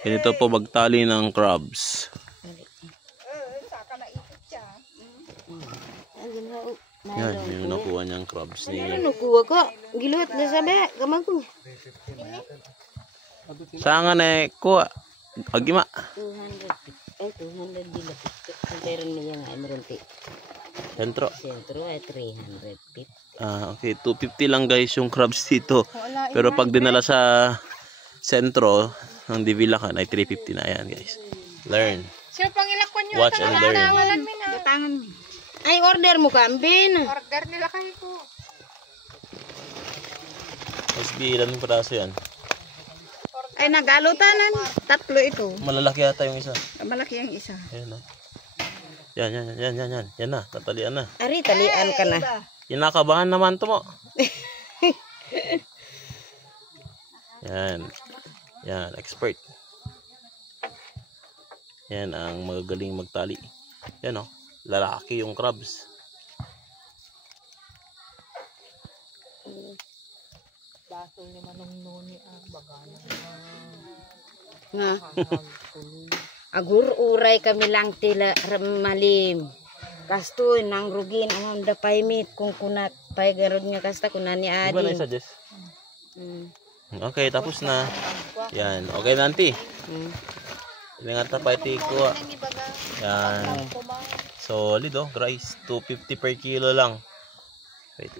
Ganito po magtali ng crabs. Yan, yung nakuha niyang crabs ni... Ano kuha ko? Giluat na sabi, gamang ko. Saan na kuha? Agima. 200 bila. Pero niya nga emeraldi. Sentro. Sentro ay 350. Ah, okay. 250 lang guys yung crabs dito. Pero pag dinala sa sentro ng Divilacan ay 350 na yan guys. Learn. Watch and learn. Datangan. Ay, order mo kambin. Order nila kayo ko. SB, ilan yung piraso yan? Ay, nagalutanan. Tatlo ito. Malalaki yata yung isa. Malaki ang isa. Ayan o. Yan. Yan na, tatalian na. Ari, talian ka na. Kinakabahan naman to mo. Yan. Yan, expert. Yan ang magagaling magtali. Yan o. Lalaki yung crabs. Baso ni manong nuni ang bagana. Nga. Agur uray kami lang tila malim. Kasto nang rugin ang da paymit kung kunat paygarod nga kasta kunan ni Di ba adi. na-suggest? Okay, tapos na. Yan. Okay na, auntie. Ingat na pa iti ko. Yan. Solid oh, guys. 250 per kilo lang. Wait lang.